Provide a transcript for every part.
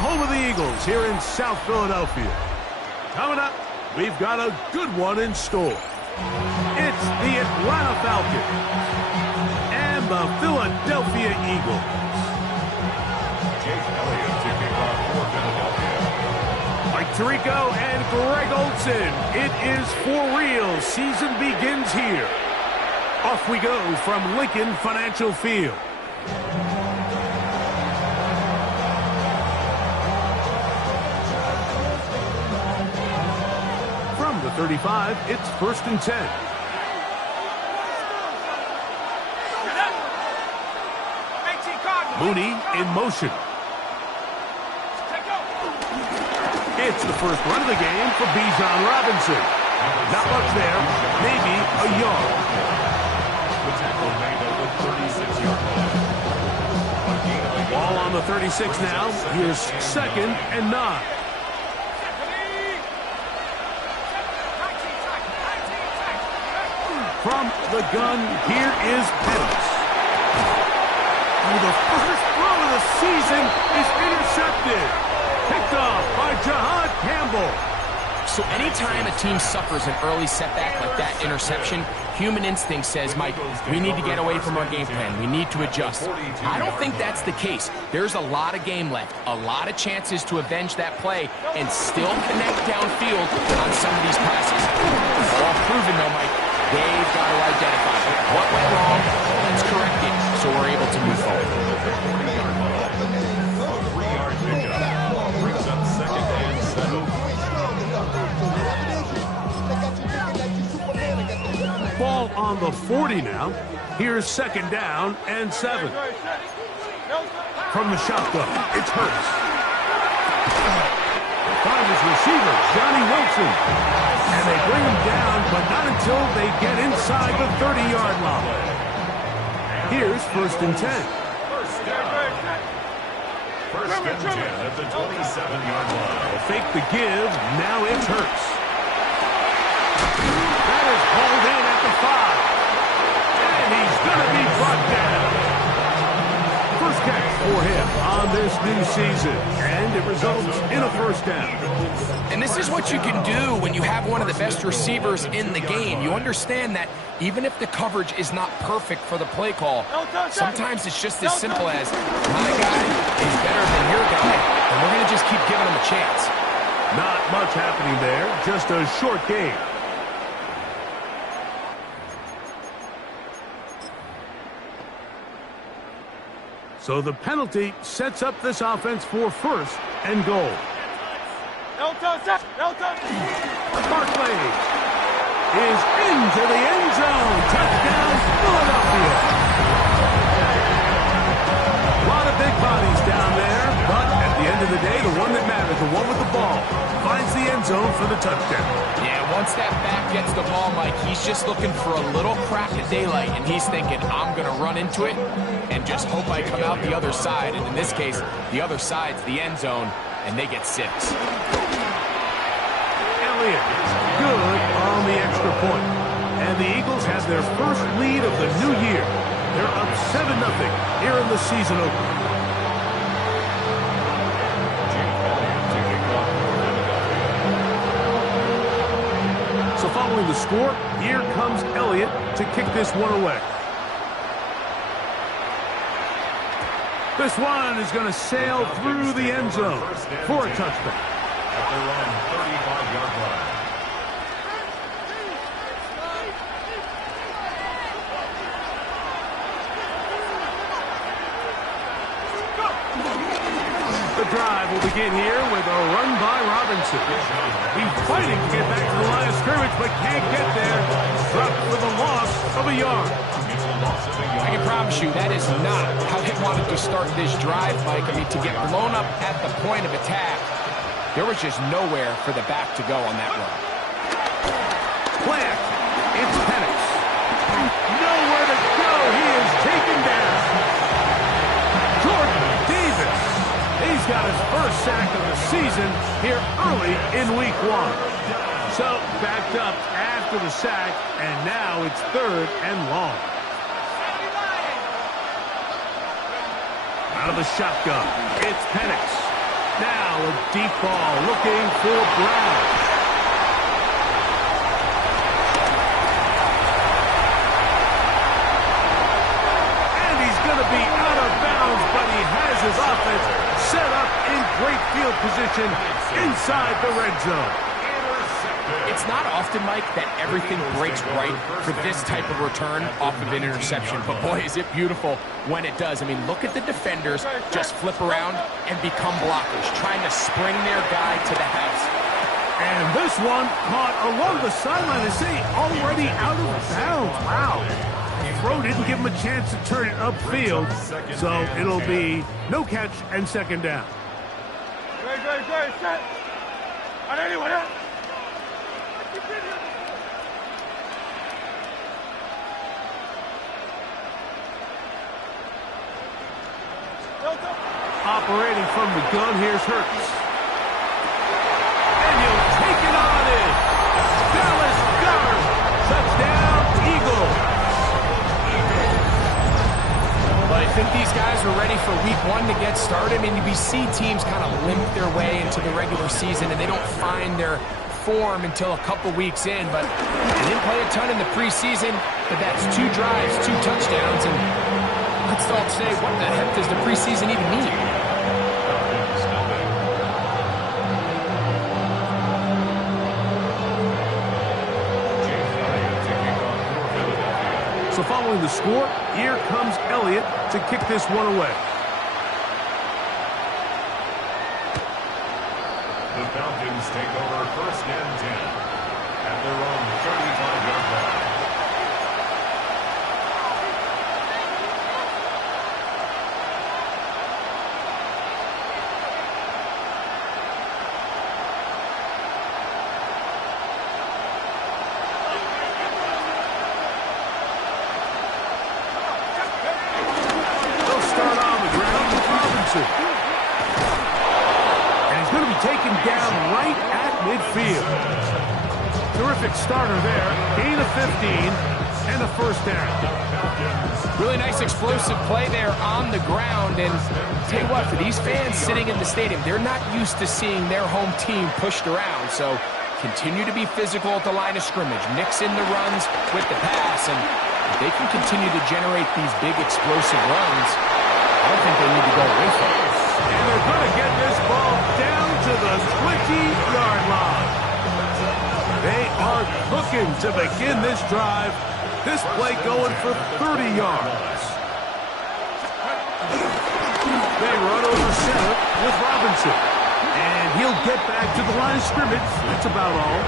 home of the Eagles here in South Philadelphia. Coming up, we've got a good one in store. It's the Atlanta Falcons and the Philadelphia Eagles. Mike Tirico and Greg Olsen. It is for real. Season begins here. Off we go from Lincoln Financial Field. From the 35, it's 1st and 10. Mooney in motion. It's the first run of the game for Bijan Robinson. Not much there, maybe a yard. Ball on the 36 now. Here's 2nd and 9. From the gun, here is Penix. Oh, the first throw of the season is intercepted. Picked off by Jahad Campbell. So anytime a team suffers an early setback like that interception, human instinct says, Mike, we need to get away from our game plan. We need to adjust. I don't think that's the case. There's a lot of game left, a lot of chances to avenge that play and still connect downfield on some of these passes. All proven, though, Mike. They've got to identify what went wrong, let's correct it, so we're able to move forward. Ball on the 40 now. Here's 2nd down and 7. From the shotgun, it's Hurts. Find his receiver, Johnny Wilson. And they bring him down, but not until they get inside the 30-yard line. Here's 1st and 10. First and 10 at the 27-yard line. They'll fake the give. Now it's Hurts. That is hauled in at the 5. And he's going to be brought down. First catch for him on this new season. And it results in a 1st down. And this is what you can do when you have one of the best receivers in the game. You understand that even if the coverage is not perfect for the play call, sometimes it's just as simple as, my guy is better than your guy, and we're going to just keep giving him a chance. Not much happening there, just a short game. So the penalty sets up this offense for 1st and goal. Barkley is into the end zone. Touchdown, Philadelphia. A lot of big bodies down there, but at the end of the day, the one that matters, the one with the ball, finds the end zone for the touchdown. Yeah, once that back gets the ball, Mike, he's just looking for a little crack of daylight, and he's thinking, I'm going to run into it and just hope I come out the other side. And in this case, the other side's the end zone, and they get 6. Elliott, good on the extra point. And the Eagles have their first lead of the new year. They're up 7-0 here in the season opener. So following the score, here comes Elliott to kick this one away. This one is going to sail through the end zone for a touchdown. At their own 35-yard line. The drive will begin here with a run by Robinson. He's fighting to get back to the line of scrimmage, but can't get there. Dropped for the loss of a yard. I can promise you that is not how he wanted to start this drive, Mike. I mean, to get blown up at the point of attack, there was just nowhere for the back to go on that run. Play action. It's Penix. Nowhere to go. He is taken down. Jordan Davis. He's got his first sack of the season here early in week 1. So backed up after the sack, and now it's 3rd and long. Out of the shotgun, it's Penix. Now a deep ball looking for Brown. And he's going to be out of bounds, but he has his offense set up in great field position inside the red zone. It's not often, Mike, that everything breaks right for this type of return off of an interception. But, boy, is it beautiful when it does. I mean, look at the defenders just flip around and become blockers, trying to spring their guy to the house. And this one caught along the sideline. They say already out of bounds. Wow. The throw didn't give him a chance to turn it upfield. So it'll be no catch and second down. Operating from the gun, here's Hurts. And he'll take it on in. Dallas Goddard, touchdown, Eagles. But I think these guys are ready for week one to get started. I mean, we see teams kind of limp their way into the regular season, and they don't find their form until a couple weeks in. But they didn't play a ton in the preseason, but that's 2 drives, 2 touchdowns, and let's all say, what the heck does the preseason even mean? So following the score, here comes Elliott to kick this one away. The Falcons take over 1st and 10 at their own 35-yard line. And he's going to be taken down right at midfield. Terrific starter there. Gain of 15 and a first down. Really nice explosive play there on the ground. And tell you what, for these fans sitting in the stadium, they're not used to seeing their home team pushed around. So continue to be physical at the line of scrimmage. Mix in the runs with the pass. And if they can continue to generate these big explosive runs, I don't think they need to go away from it. And they're going to get this ball down to the 20-yard line. They are cooking to begin this drive. This play going for 30 yards. They run over center with Robinson. And he'll get back to the line of scrimmage. That's about all.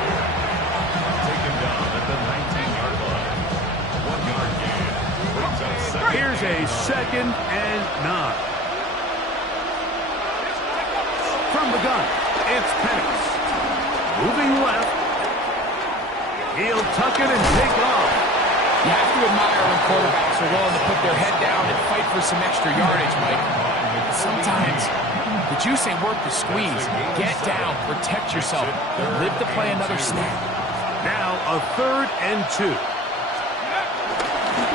Taken down at the 19-yard line. 1-yard gain. Brings up second. Here's a 2nd and 9. From the gun, it's Penix. Moving left. He'll tuck it and take off. You have to admire when quarterbacks are willing to put their head down and fight for some extra yardage, Mike. Sometimes the juice ain't worth the squeeze. Get down, protect yourself, live to play another snap. Now a 3rd and 2.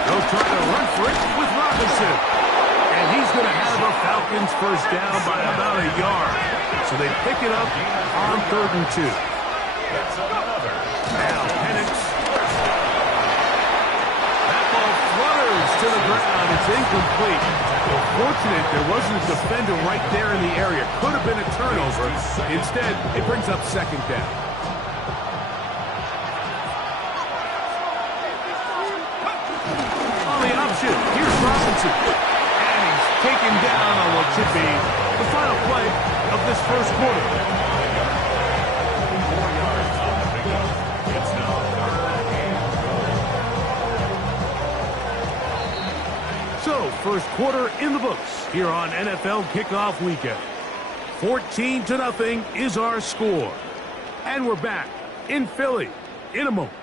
They'll try to run for it with Robinson. And he's going to have a Falcons first down by about a yard. So they pick it up on 3rd and 2. Now Penix. That ball flutters to the ground. It's incomplete. Fortunate there wasn't a defender right there in the area. Could have been a turnover. Instead, it brings up 2nd down. On the option, here's Robinson. And he's taken down on what should be the final play of this first quarter. 4 yards on the pickup. It's now 3rd and goal. So, first quarter in the books here on NFL Kickoff Weekend. 14-0 is our score. And we're back in Philly in a moment.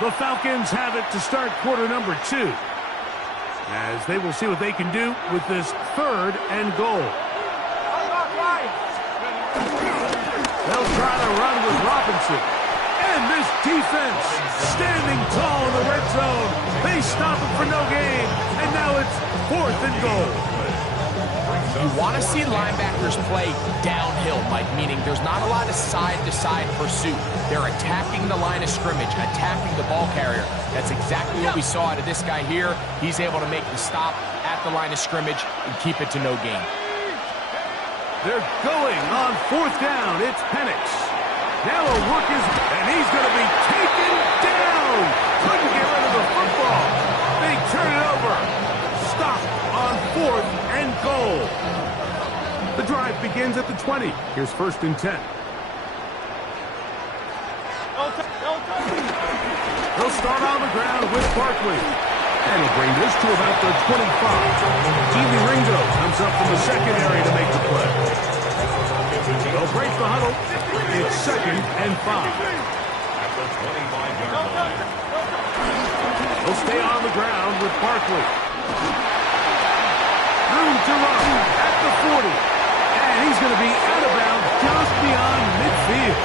The Falcons have it to start quarter number 2, as they will see what they can do with this 3rd and goal. They'll try to run with Robinson. And this defense standing tall in the red zone. They stop it for no gain. And now it's 4th and goal. You want to see linebackers play downhill, Mike, meaning there's not a lot of side-to-side pursuit. They're attacking the line of scrimmage, attacking the ball carrier. That's exactly what we saw out of this guy here. He's able to make the stop at the line of scrimmage and keep it to no gain. They're going on 4th down. It's Penix. Now a work is, and he's going to be taken down. Couldn't get rid of the football. They turn it over. Stop on 4th and goal. The drive begins at the 20. Here's 1st and 10. They'll start on the ground with Barkley. And he'll bring this to about the 25. TV Ringo comes up from the secondary to make the play. They'll break the huddle. It's 2nd and 5. At the 25-yard line. They'll stay on the ground with Barkley. Room to run at the 40. And he's going to be out of bounds just beyond midfield.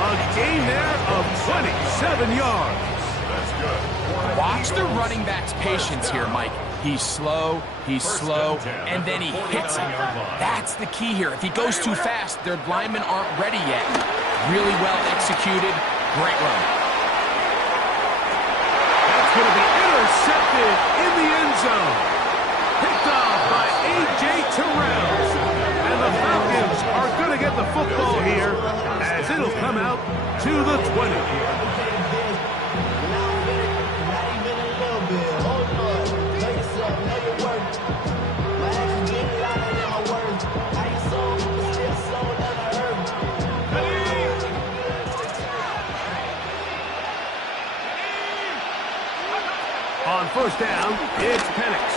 A gain there of 27 yards. That's good. Watch the running back's patience here, Mike. He's slow, and then he hits it. That's the key here. If he goes too fast, their linemen aren't ready yet. Really well executed. Great run. That's going to be intercepted in the end zone. Picked off by A.J. Terrell. And the Falcons are going to get the football here as it'll come out to the 20. On 1st down, it's Penix.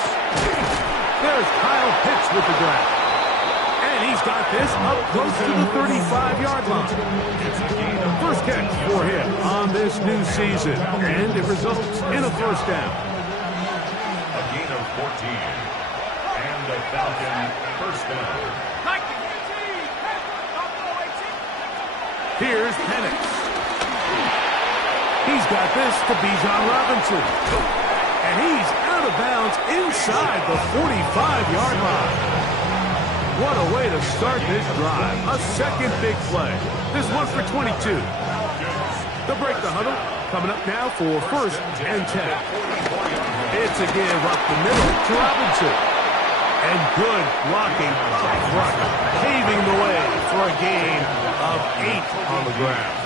There's Kyle Pitts with the grab. And he's got this up close to the 35-yard line. First catch for him on this new season. And it results in a 1st down. A gain of 14. And the Falcon 1st down. Here's Penix. He's got this to Bijan Robinson. And he's out of bounds inside the 45-yard line. What a way to start this drive. A second big play. This one for 22. They'll break the huddle. Coming up now for 1st and 10. It's a give up the middle to Robinson. And good blocking up front. Paving the way for a gain of 8 on the ground.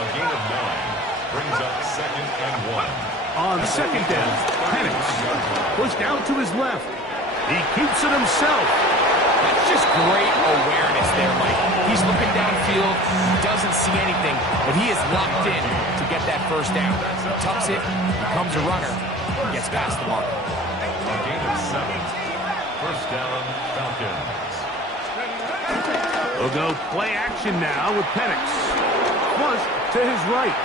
A gain of 9 brings up 2nd and 1. On 2nd down, Penix pushed out to his left. He keeps it himself. That's just great awareness there, Mike. He's looking downfield. He doesn't see anything, but he is locked in to get that 1st down. Tucks it, becomes a runner, and gets past the mark. A gain of 7. 1st down, Falcons. They'll go play action now with Penix. Flush to his right.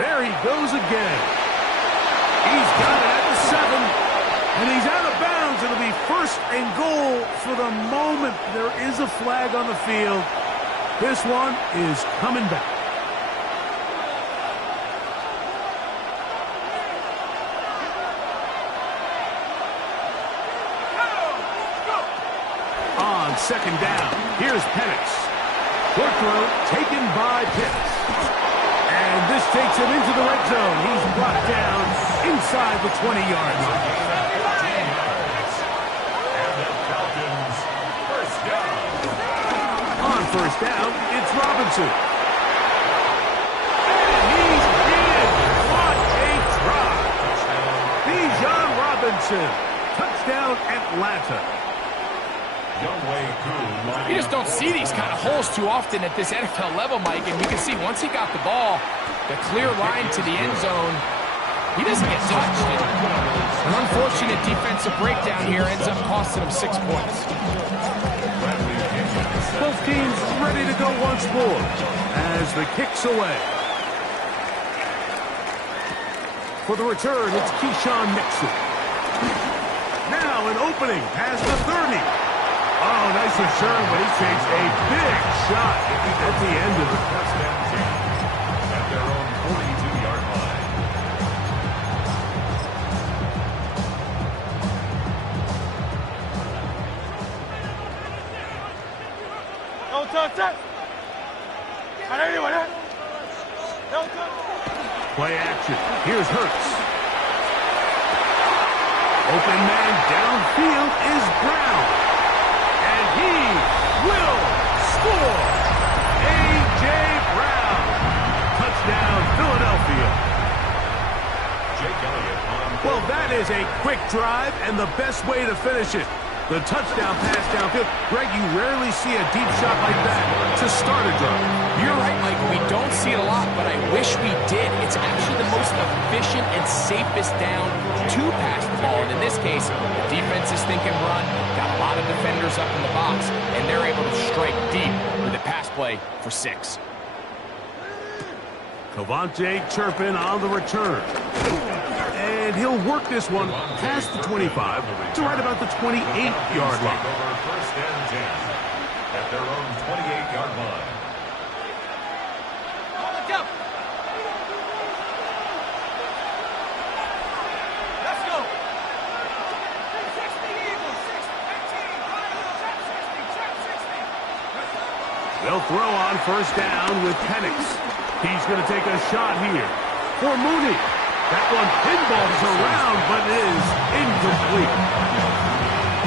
There he goes again. He's got it at the 7, and he's out of bounds. It'll be 1st and goal for the moment. There is a flag on the field. This one is coming back. On 2nd down, here's Penix. Short throw taken by Pitts. And this takes him into the red zone. He's brought down inside the 20-yard line. And the Falcons 1st down. On 1st down, it's Robinson. And he's in. What a try. Bijan Robinson. Touchdown, Atlanta. You just don't see these kind of holes too often at this NFL level, Mike. And you can see once he got the ball, the clear line to the end zone, he doesn't get touched. An unfortunate defensive breakdown here ends up costing him 6 points. Both teams ready to go once more as the kick's away. For the return, it's Keyshawn Nixon. Now an opening past the 30. Oh, nice return, but he takes a big shot at the end of it. 1st and 10 at their own 42-yard line. Play action. Here's Hurts. Open man downfield is Brown. And he will score. A.J. Brown. Touchdown, Philadelphia. Well, that is a quick drive and the best way to finish it. The touchdown pass downfield. Greg, you rarely see a deep shot like that to start a drive. You're right, Mike. We don't see it a lot, but I wish we did. It's actually the most efficient and safest down to pass the ball. And in this case, the defense is thinking run, got a lot of defenders up in the box, and they're able to strike deep with a pass play for 6. Cavante Turpin on the return. And he'll work this one past the 25 to right about the 28-yard line. First and 10 at their own 28-yard line. Let's go. They'll throw on first down with Penix. He's going to take a shot here for Mooney. That one pinballs around, but is incomplete.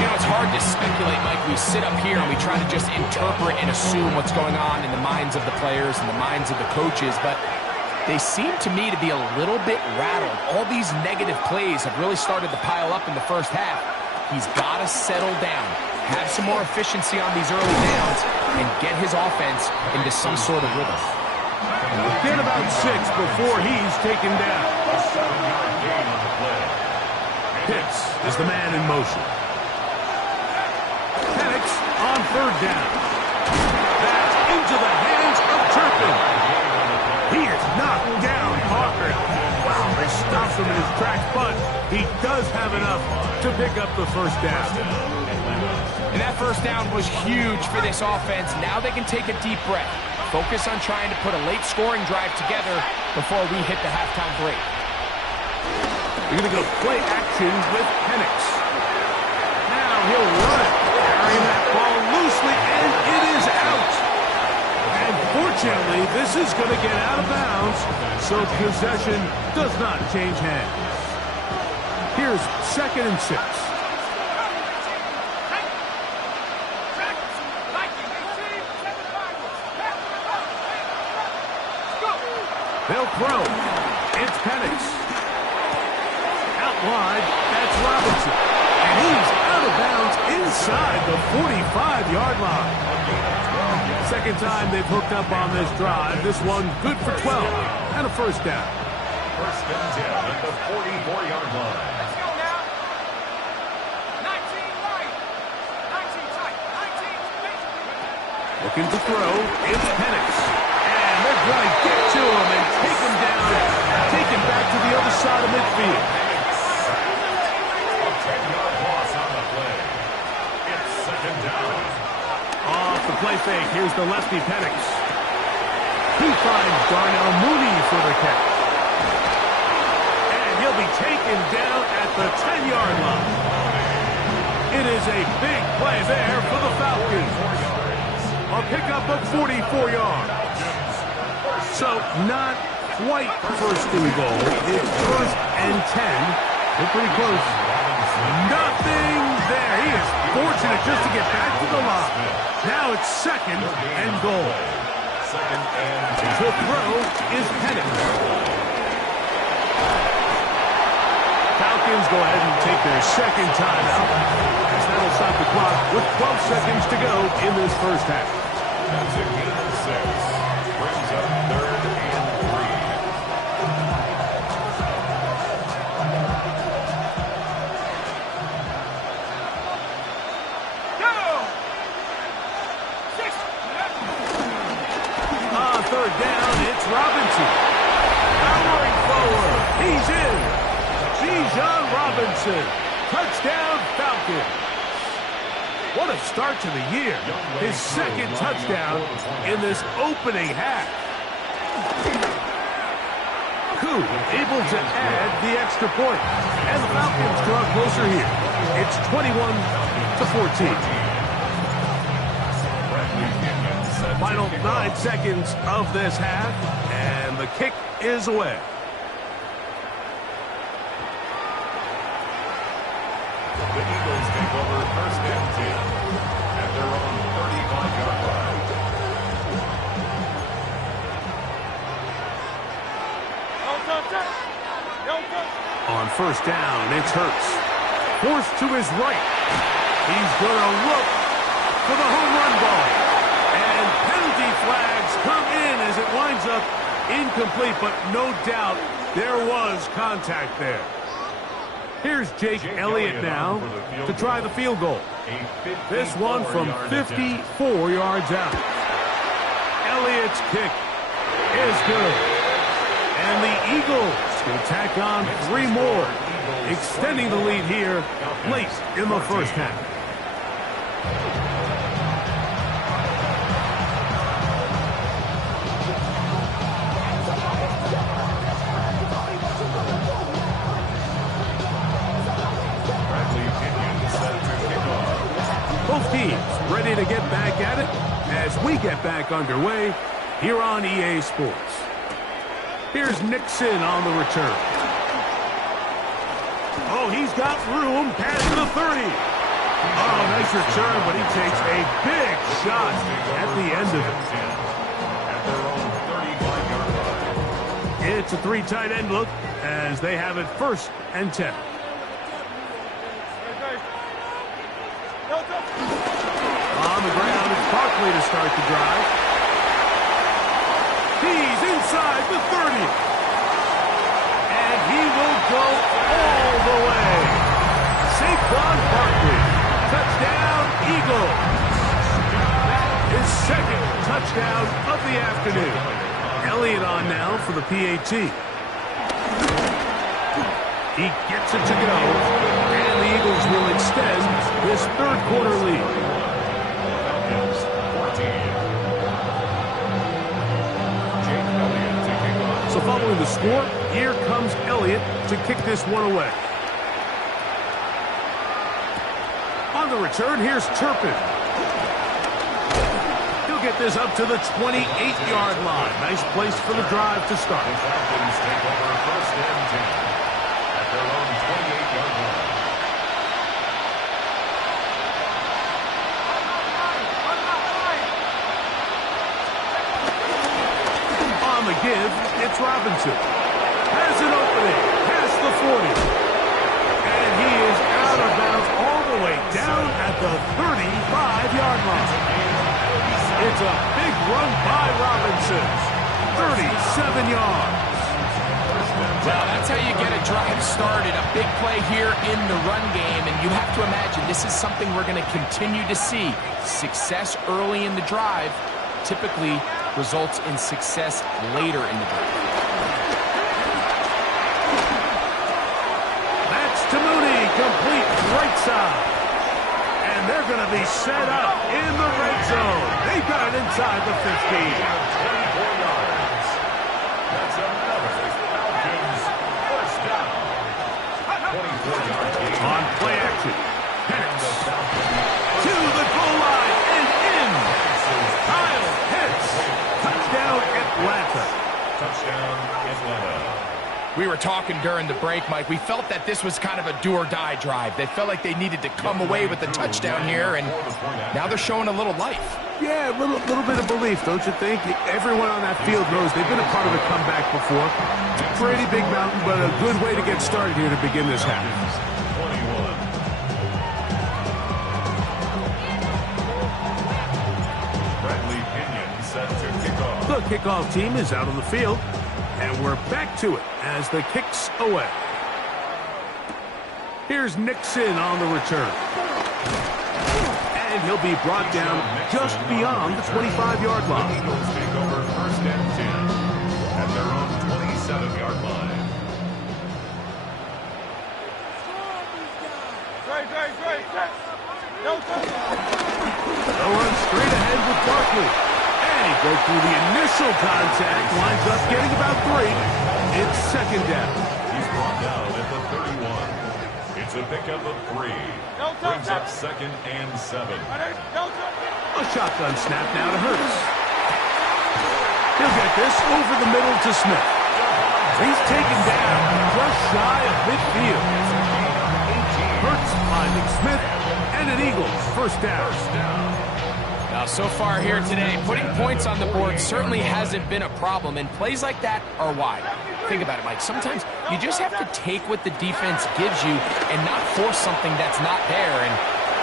You know, it's hard to speculate, Mike. We sit up here and we try to just interpret and assume what's going on in the minds of the players and the minds of the coaches, but they seem to me to be a little bit rattled. All these negative plays have really started to pile up in the first half. He's got to settle down, have some more efficiency on these early downs, and get his offense into some sort of rhythm. Get about 6 before he's taken down. Pitts is the man in motion. Penix on third down. That's into the hands of Turpin. He is knocked down hard. Wow, they stopped him in his tracks, but he does have enough to pick up the first down. And that first down was huge for this offense. Now they can take a deep breath. Focus on trying to put a late scoring drive together before we hit the halftime break. You're going to go play action with Penix. Now he'll run it, carrying that ball loosely, and it is out. And fortunately, this is going to get out of bounds, so possession does not change hands. Here's 2nd and 6. They'll throw. It's Penix. Out wide, that's Robinson. And he's out of bounds inside the 45-yard line. Second time they've hooked up on this drive. This one good for 12 and a first down. First and 10 at the 44-yard line. Let's go now. 19 right. 19 tight. 19. Looking to throw. It's Penix. And they're going to get to him and take him down. Take him back to the other side of midfield. A 10-yard loss on the play. It's second down. Off the play fake. Here's the lefty Penix. He finds Darnell Mooney for the catch. And he'll be taken down at the 10-yard line. It is a big play there for the Falcons. A pickup of 44 yards. So not quite first and goal. It's 1st and 10. They're pretty close. Nothing there. He is fortunate just to get back to the line. Now it's 2nd and goal. Second and 10. The throw is Penix. Falcons go ahead and take their second timeout, as that'll stop the clock with 12 seconds to go in this first half. That's a gain of 6. Brings up 3rd and 3. On third down, it's Robinson. Powering forward. He's in. Bijan Robinson. Touchdown, Falcons. What a start to the year. His 2nd touchdown in this opening half. Koo able to add the extra point. And the Falcons draw closer here. It's 21-14. Bradley Pickens set to Final kick 9 off. seconds of this half, and the kick is away. The Eagles take over first and 10 at their own 35-yard line. On first down, it's Hurts. Forced to his right. He's going to look for the home run ball. And penalty flags come in as it winds up incomplete, but no doubt there was contact there. Here's Jake Elliott now to try the field goal. This one from 54 yards out. Elliott's kick is good. And the Eagles can tack on 3 more, extending the lead here late in the first half. Both teams ready to get back at it as we get back underway here on EA Sports. Here's Nixon on the return. Oh, he's got room past the 30. Oh, nice return, but he takes a big shot at the end of it. It's a 3 tight end look as they have it first and 10. On the ground, it's Barkley to start the drive. He's inside the 30. And he will go all the way. Saquon Barkley. Touchdown, Eagles. His second touchdown of the afternoon. Elliott on now for the PAT. He gets it to go. And the Eagles will extend this third quarter lead. So following the score, here comes Elliott to kick this one away. On the return, here's Turpin. He'll get this up to the 28-yard line. Nice place for the drive to start. The Falcons take over first and 10 at their own 28-yard line. On the give, it's Robinson. Has an opening. Past the 40. And he is out of bounds all the way down at the 35-yard line. It's a big run by Robinson. 37 yards. Well, that's how you get a drive started. A big play here in the run game. And you have to imagine this is something we're going to continue to see. Success early in the drive typically results in success later in the drive. That's to Mooney, complete right side. And they're going to be set up in the red zone. They got it inside the 15. 24 yards. That's another Falcons first down. 24-yard gain. On play action. Pitts to the goal line and in. Kyle Pitts. Touchdown, Atlanta. Touchdown, Atlanta. We were talking during the break, Mike. We felt that this was kind of a do-or-die drive. They felt like they needed to come away with the touchdown here, and now they're showing a little life. Yeah, a little bit of belief, don't you think? Everyone on that field knows they've been a part of a comeback before. It's a pretty big mountain, but a good way to get started here to begin this half. 21. Bradley Pinion set to kick off. The kickoff team is out on the field, and we're back to it as the kick's away. Here's Nixon on the return. And he'll be brought down just beyond the 25-yard The line. Eagles take over first and 10 at their own 27-yard line. They'll run straight ahead with Barkley. And he broke through the initial contact, winds up getting about 3. It's second down. He's brought down at the 31. It's a pickup of 3. Brings up second and 7. A shotgun snap now to Hurts. He'll get this over the middle to Smith. He's taken down just shy of midfield. Hurts finding Smith, and an Eagles first down. Now, so far here today, putting points on the board certainly hasn't been a problem, and plays like that are why. Think about it, Mike. Sometimes you just have to take what the defense gives you and not force something that's not there, and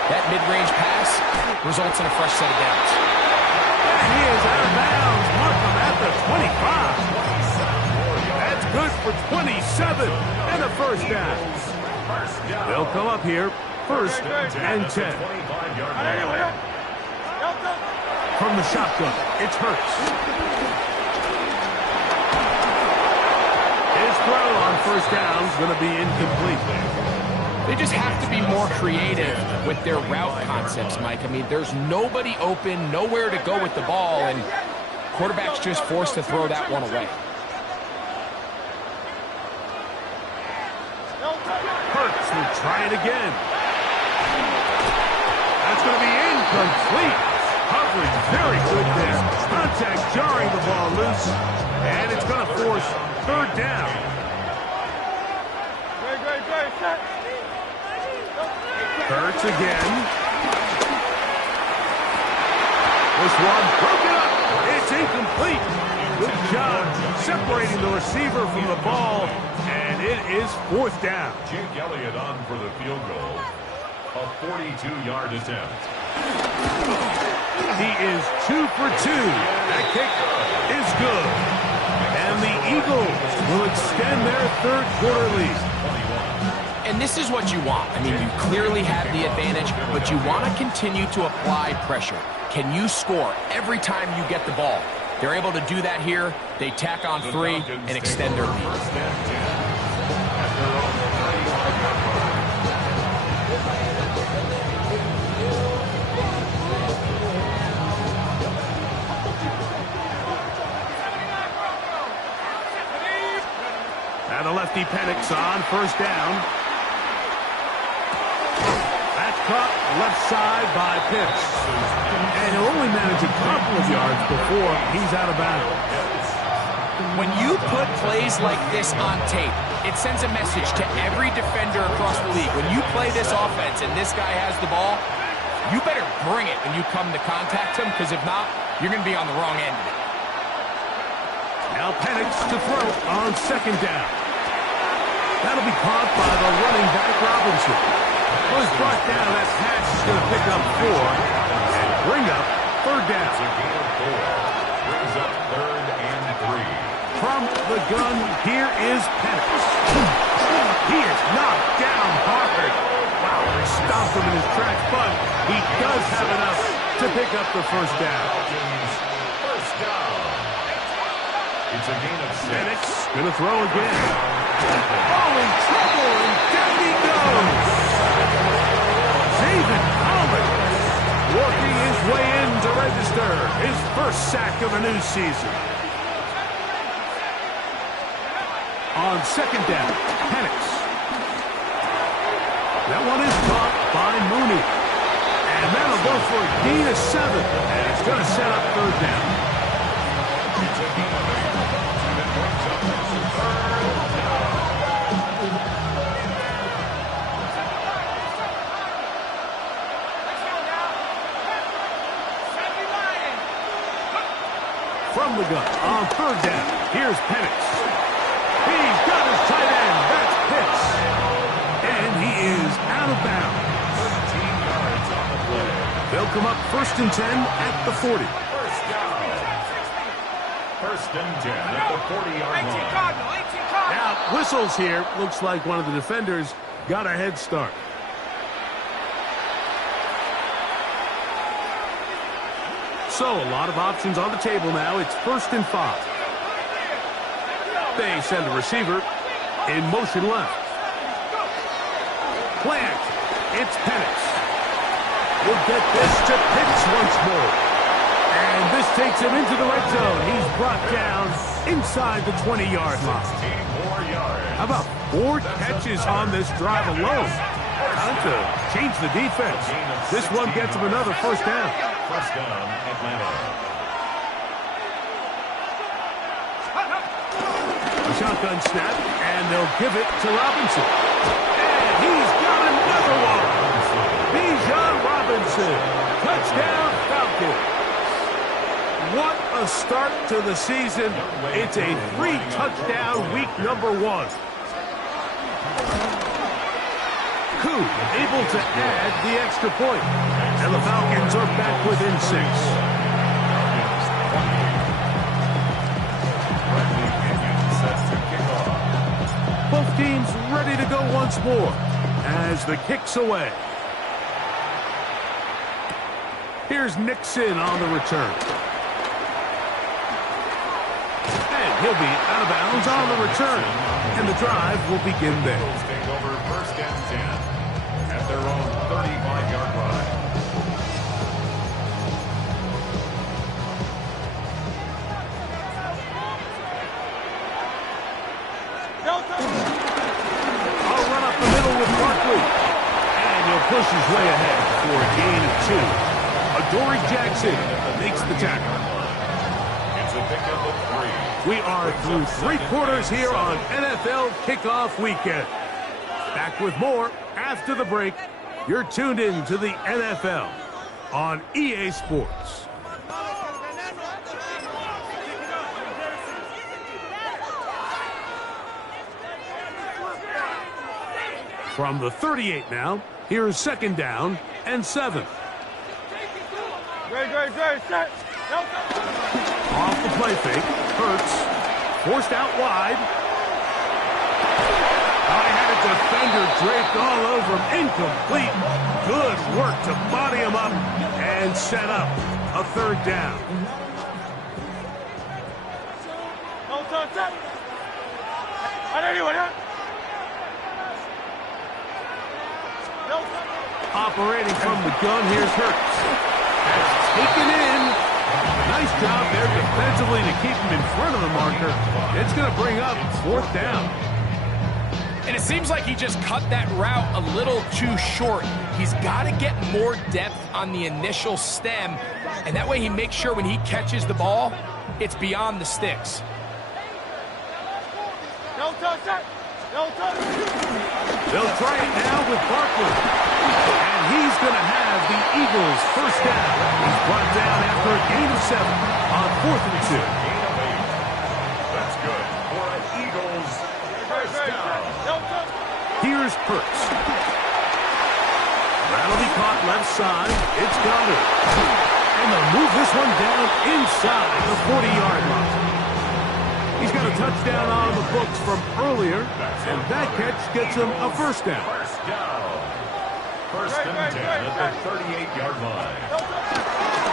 that mid-range pass results in a fresh set of downs. He is out of bounds. Markham at the 25. That's good for 27 and a first down. They'll come up here, first and 10. From the shotgun, it's Hurts. His throw on first down is going to be incomplete. They just have to be more creative with their route concepts, Mike. I mean, there's nobody open, nowhere to go with the ball, and quarterback's just forced to throw that one away. Hurts will try it again. That's going to be incomplete. Coverage very good there. Contact jarring the ball loose, and it's going to force third down. Hurts again. This one broken up. It's incomplete. Good job separating the receiver from the ball, and it is fourth down. Jake Elliott on for the field goal. A 42-yard attempt. He is 2 for 2. That kick is good. And the Eagles will extend their third quarter lead. And this is what you want. I mean, you clearly have the advantage, but you want to continue to apply pressure. Can you score every time you get the ball? They're able to do that here. They tack on 3 and extend their lead. And the lefty Penix on first down. That's caught left side by Pitts. And he'll only manage a couple of yards before he's out of bounds. When you put plays like this on tape, it sends a message to every defender across the league. When you play this offense and this guy has the ball, you better bring it when you come to contact him, because if not, you're going to be on the wrong end of it. Now Penix to throw on second down. That'll be caught by the running back Robinson. Was brought down. That pass is going to pick up 4 and bring up third down. Brings up third and 3. From the gun, here is Penix. He is knocked down hard. Wow, they stopped him in his tracks, but he does have enough to pick up the first down. First down. It's a gain of 6. Penix going to throw again. Oh, in trouble, and down he goes. David Collins working his way in to register his first sack of the new season. On second down, Penix. That one is caught by Mooney. And that'll go for a gain of 7. And it's going to set up third down. It's a gain of 8. That brings up third down. From the gun, on third down, here's Penix. He's got his tight end, that's Pitts. And he is out of bounds. 13 yards on the play. They'll come up first and 10 at the 40. First down. First and 10 at the 40-yard line. Now, whistles here. Looks like one of the defenders got a head start. So, a lot of options on the table now. It's first and 5. They send a receiver in motion left. Plant. It's Penix. We'll get this to Pitts once more. And this takes him into the red zone. He's brought down inside the 20-yard line. 16 more yards. How about 4 catches on this drive alone? Time to change the defense. This one gets him another first down. First down, Atlanta. A shotgun snap, and they'll give it to Robinson. And he's got another one. Bijan Robinson. Touchdown, Falcons. What a start to the season. It's a 3-touchdown week number 1. Koo able to add the extra point. And the Falcons are back within 6. Both teams ready to go once more as the kick's away. Here's Nixon on the return. And he'll be out of bounds on the return. And the drive will begin there. Take over first and 10 at their own 35-yard line. I'll run up the middle with Barkley. And he'll push his way ahead for a gain of 2. Adoree Jackson makes the tackle. It's a pickup of 3. We are through 3 quarters here on NFL Kickoff Weekend. Back with more after the break. You're tuned in to the NFL on EA Sports. From the 38 now, here's second down and 7. Set. Off the play fake, Hurts, forced out wide. I had a defender draped all over him, incomplete. Good work to body him up and set up a third down. Operating from the gun, here's Hurts. That's taken in. Nice job there defensively to keep him in front of the marker. It's going to bring up 4th down. And it seems like he just cut that route a little too short. He's got to get more depth on the initial stem, and that way he makes sure when he catches the ball, it's beyond the sticks. They'll try it now with Barkley. And he's going to have the Eagles' first down. He's brought down after a gain of 7 on 4th and 2. That's good for an Eagles first down. Here's Hurts. That'll be caught left side. It's Goddard. And they'll move this one down inside the 40-yard line. He's got a touchdown on the books from earlier, and that catch gets him a first down. First down. First and 10 at the 38-yard line.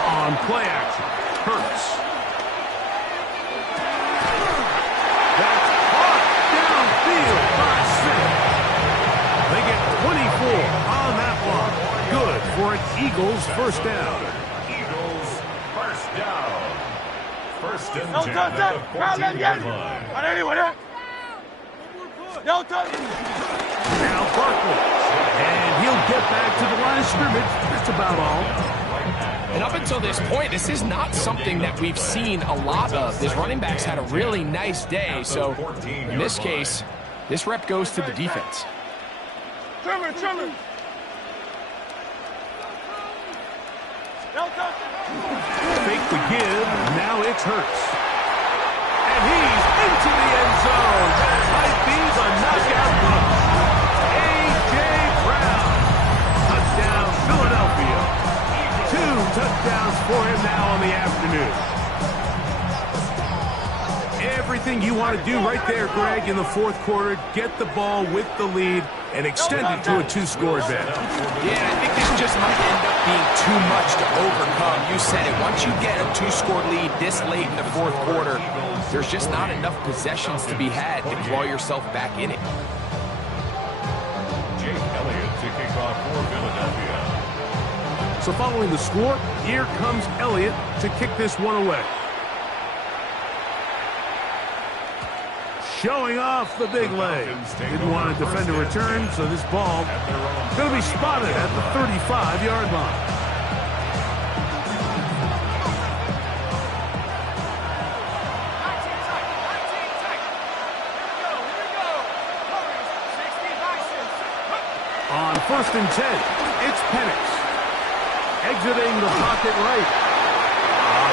On play action, Hurts. That's caught downfield by Smith. They get 24 on that one. Good for an Eagles first down. Eagles first down. First and 10 at the 14-yard line. Now Barkley. And he'll get back to the line of scrimmage. That's about all. And up until this point, this is not something that we've seen a lot of. This running back's had a really nice day. So in this case, this rep goes to the defense. Trimmer. Fake the give. Now it's Hurts. And he's into the end zone. That might be the knockout punch. A.J. Brown. Touchdown, Philadelphia. 2 touchdowns for him now on the afternoon. Everything you want to do right there, Greg, in the 4th quarter. Get the ball with the lead and extend it to a 2-score advantage. Yeah, I think this just might end up being too much to overcome. You said it. Once you get a 2-score lead this late in the 4th quarter, there's just not enough possessions to be had to claw yourself back in it. Jake Elliott to kick off for Philadelphia. So following the score, here comes Elliott to kick this one away. Showing off the big leg. Didn't want to defend a return, so this ball going to be spotted at the 35-yard line. 1st and 10. It's Penix. Exiting the pocket right.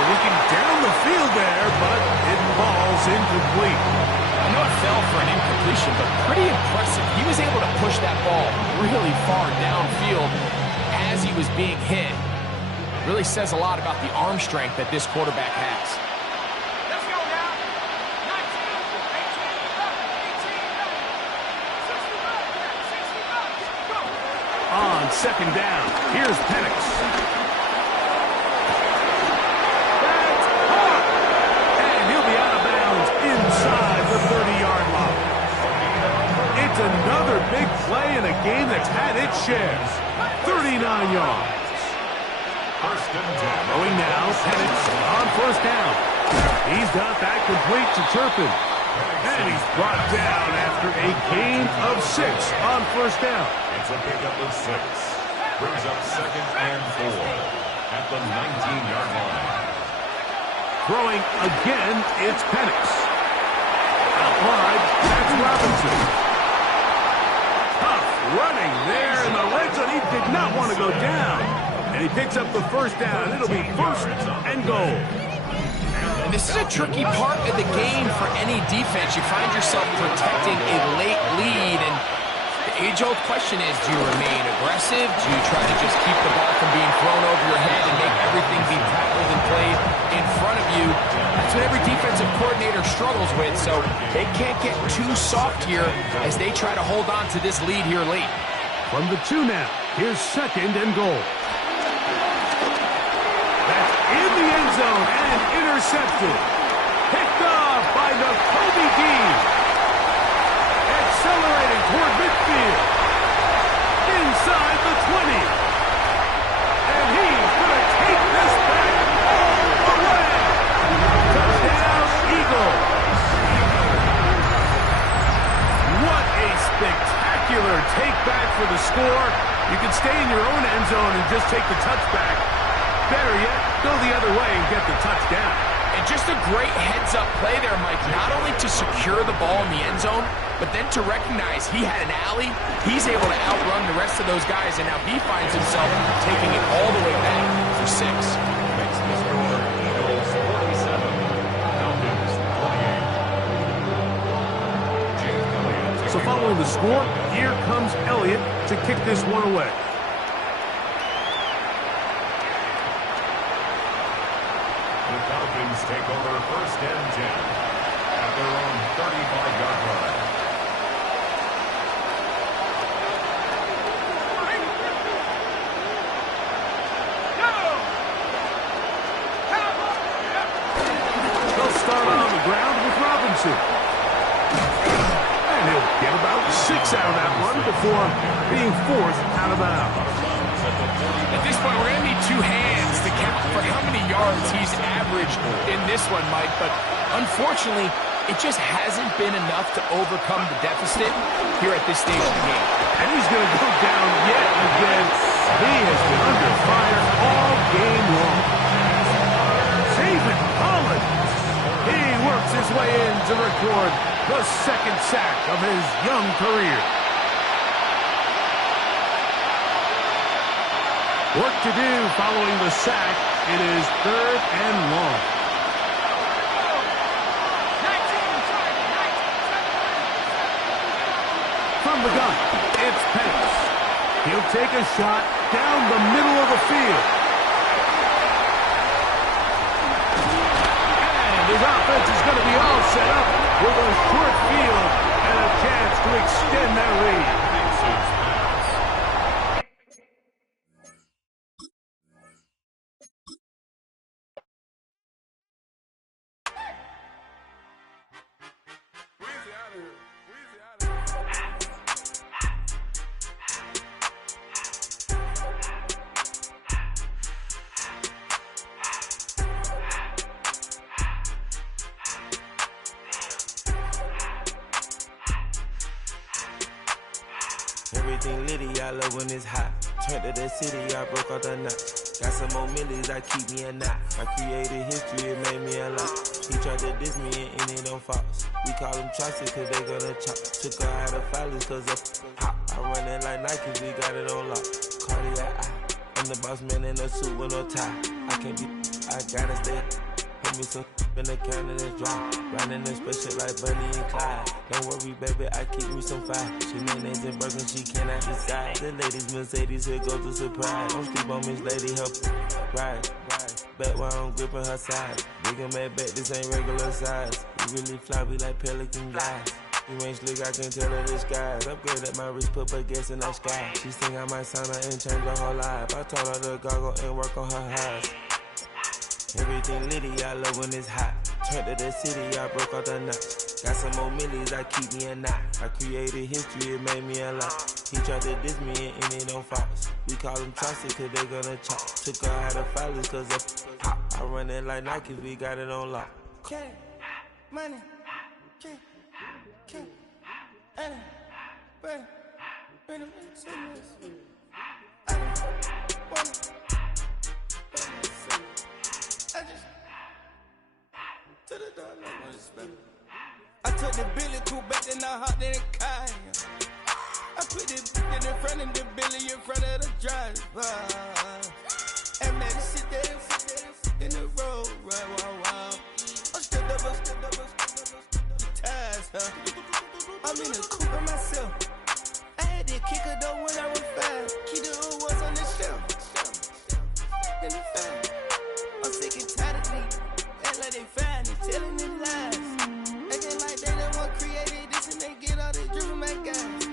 Looking down the field there, but it falls incomplete. I know it fell for an incompletion, but pretty impressive. He was able to push that ball really far downfield as he was being hit. Really says a lot about the arm strength that this quarterback has. Let's go now. 19, 18, 65, 65. Go. On 2nd down, here's Penix. That's caught! And he'll be out of bounds inside the 30-yard line. It's another big play in a game that's had its share. 39 yards. 1st and 10. Throwing now, Penix on 1st down. He's got that complete to Turpin. And he's brought down after a gain of 6 on 1st down. It's a pickup of 6. Brings up 2nd and 4 at the 19-yard line. Throwing again, it's Penix. Out wide, that's Robinson. Tough running there in the red zone. He did not want to go down. And he picks up the 1st down. It'll be 1st and goal. And this is a tricky part of the game for any defense. You find yourself protecting a late lead, and the age-old question is, do you remain aggressive? Do you try to just keep the ball from being thrown over your head and make everything be tackled and played in front of you? That's what every defensive coordinator struggles with, so they can't get too soft here as they try to hold on to this lead here late. From the 2 now, here's 2nd and goal. That's in the end zone and intercepted. Picked off by the Kobe Dean. Accelerating toward midfield. Inside the 20. And he's going to take this back all the way. Touchdown, Eagles. What a spectacular take back for the score. You can stay in your own end zone and just take the touchback. Better yet, go the other way and get the touchdown. And just a great heads-up play there, Mike. Not only to secure the ball in the end zone, but then to recognize he had an alley. He's able to outrun the rest of those guys, and now he finds himself taking it all the way back for 6. Makes the score Eagles 47. Falcons 28. So following the score, here comes Elliott to kick this one away. The Falcons take over 1st and 10 at their own 35-yard line. They'll start on the ground with Robinson. And he'll get about 6 out of that one before being forced out of bounds. At this point, we're going to need 2 hands to count for how many yards he's averaged in this one, Mike. But unfortunately, it just hasn't been enough to overcome the deficit here at this stage of the game. And he's going to go down yet again. He has been under fire all game long. David Collins. He works his way in to record the 2nd sack of his young career. Work to do following the sack. It is 3rd and long. From the gun, it's Penix. He'll take a shot down the middle of the field. And his offense is going to be all set up with a short field and a chance to extend their lead. Everything litty, I love when it's hot. Turned to the city, I broke out the knot. Got some more millies, I keep me a knot. I created history, it made me a lot. He tried to diss me and it don't false. We call them chopsticks cause they gonna chop. Took her out of filers cause of hot. I run it like Nike, we got it on lock. Cardiac eye. I'm the boss man in a suit with no tie. I can't be, I gotta stay. Put me some in the can and it's dry. Riding this special like Bunny and Clyde. Don't worry, baby, I keep me some fire. She names and Birkin, she cannot decide. The ladies, Mercedes, here goes the surprise. Don't sleep on Miss Lady, help ride. Back while I'm gripping her side. Big and mad back, this ain't regular size. You really fly, we like pelican guys. You ain't slick, I can tell her disguise. Upgrade at my wrist, put her gas in the sky. She think I might sign her and change her whole life. I told her to goggle and work on her eyes. Everything litty, I love when it's hot. Turned to the city, I broke out the knots. Got some more millies, I keep me a knot. I created history, it made me a lot. He tried to diss me and it don't fox. We call them Chaucer cause they gonna chop. Took her out of filers cause of pop. I run it like Nike, we got it on lock. Cash, money, cash, money, bread, to the door, I took the Billy cool back, then I hopped in the car. I put the in front of the Billy in front of the driver. And man, sit there in the road, right, wow. I'm still double, ties, huh? I'm in the coupe by myself. I had to kick her though when I was 5. Keep the old ones on the shelf. In the file. I'm sick and tired of me. Act like they fine and telling them lies. Acting like they the one created this and they get all this driven my guys.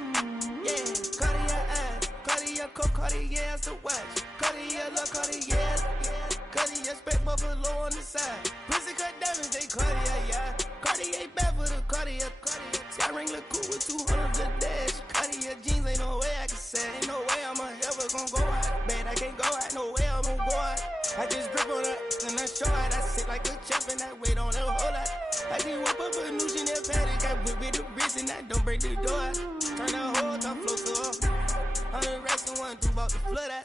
Yeah, Cartier eyes, Cartier coat, Cartier ass to watch. Cartier love, Cartier, Cartier spec buffalo on the side. Pussy cut diamonds, they Cartier, yeah. Cartier bad for the Cartier. Sky ring look cool with 200 the dash. Cartier jeans, ain't no way I can say. Ain't no way I'm ever gonna go out. Man, I can't go out, no way I'm gonna go out. I just grip on her and I show out. I sit like a champ and I wait on her whole lot. I just whip up a new Chanel paddock. I whip with the wrist and I don't break the door out. Turn the whole top flow to her. 100 racks and 1 2 about the flood out.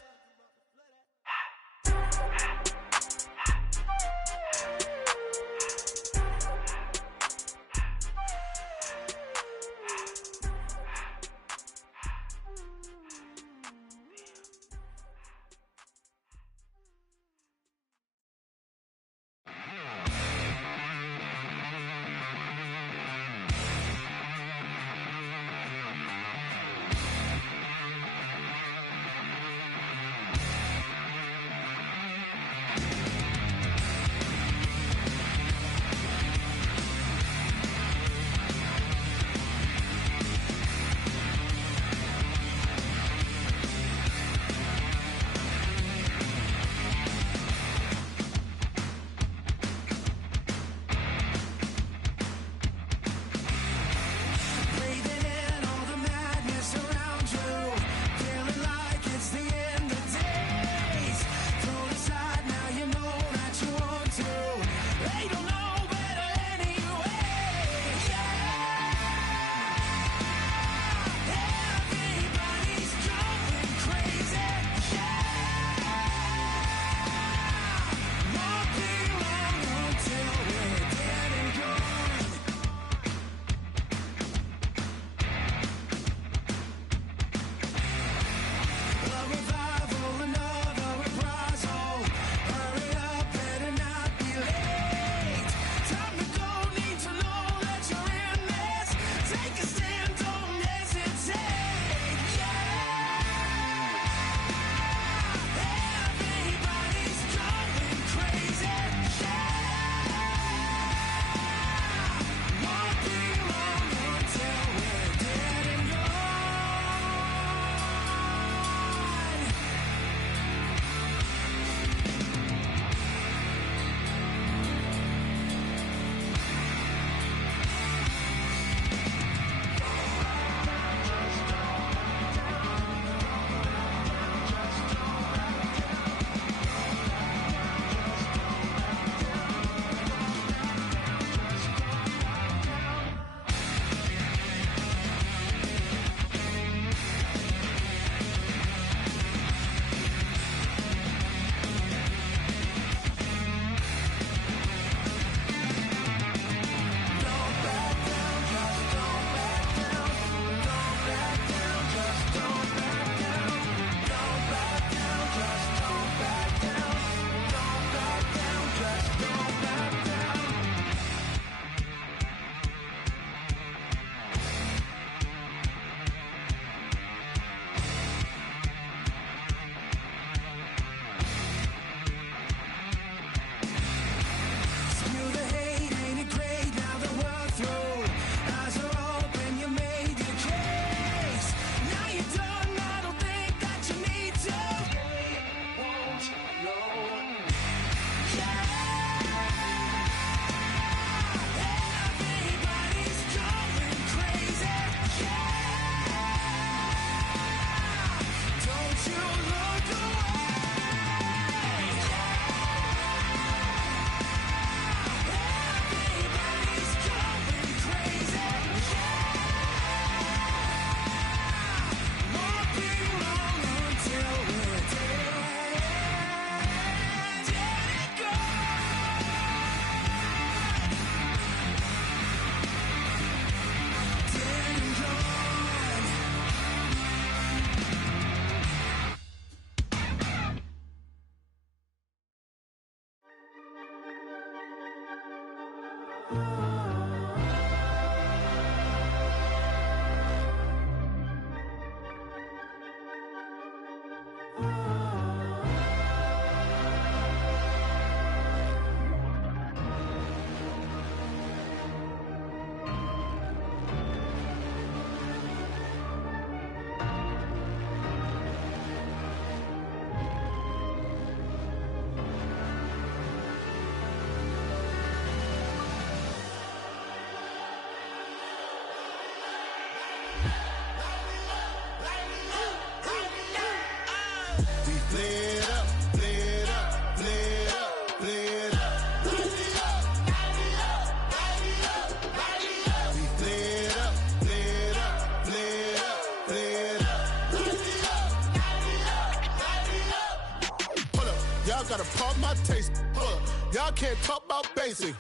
Y'all can't talk about basic.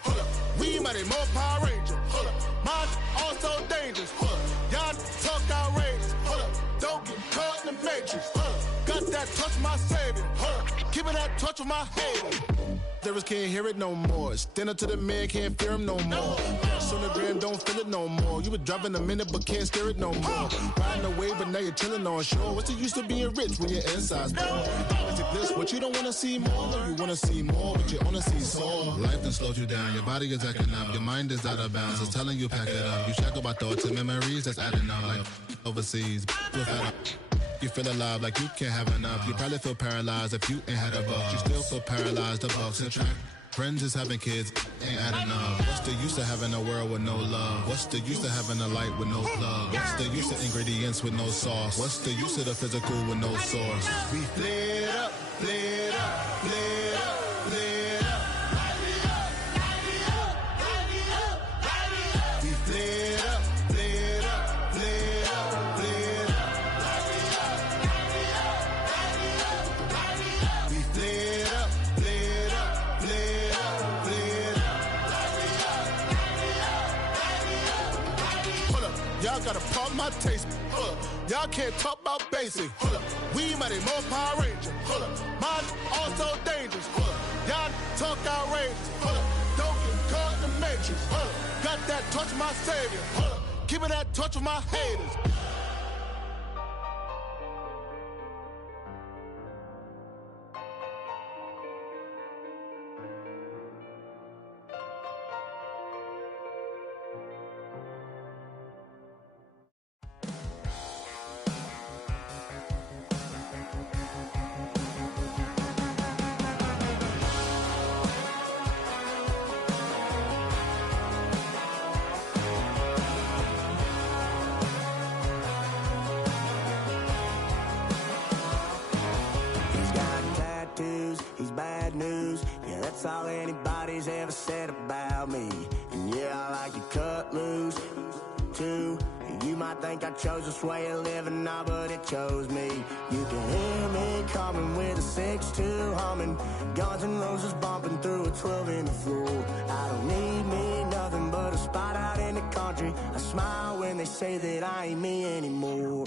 We mighty more Power Ranger. Mine also dangerous. Y'all talk outrageous. Don't get caught in the matrix. Got that touch my savior. Keeping that touch with my haters. Devils can't hear it no more. Stand up to the man, can't fear him no more. Sonogram don't feel it no more. You were driving a minute but can't steer it no more. Riding a wave but now you're chilling on shore. What's the use of being rich when your inside's poor? Is it this what you don't wanna see more? No, you wanna see more, but you wanna see sore. Life done slowed you down. Your body is acting up. Your mind is out of bounds. It's telling you pack it up. You shackle by thoughts and memories that's adding up. Like overseas, you feel alive like you can't have enough. You probably feel paralyzed if you ain't had a buck. You still feel paralyzed, the bucks and track. Friends is having kids, ain't adding up. What's the use of having a world with no love? What's the use of having a light with no plug? What's the use of ingredients with no sauce? What's the use of the physical with no source? We flared up, flared up, flared up, flared up. We flared up, flared up, flared up, flared up. We flared up, flared up, flared up, flared up. Hold up, y'all gotta pump my taste. Hold up, y'all can't talk about basic. Hold up, we mighty more Power Ranger. Hold up, mine also dangerous. Hold up, y'all talk outrageous. Hold up, don't get caught in the matrix. Hold up, got that touch of my savior. Hold up, keeping that touch with my haters. That's all anybody's ever said about me. And yeah, I like to cut loose, too. You might think I chose this way of living now, but it chose me. You can hear me coming with a 6-2 humming, Guns N' Roses bumping through a 12 in the floor. I don't need me nothing but a spot out in the country. I smile when they say that I ain't me anymore.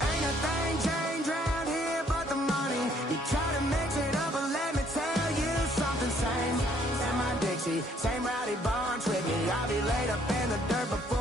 Ain't a thing changed round here but the money. You try to mix it up, but let me tell you something. Same and my Dixie, same rowdy bunch with me. I'll be laid up in the dirt before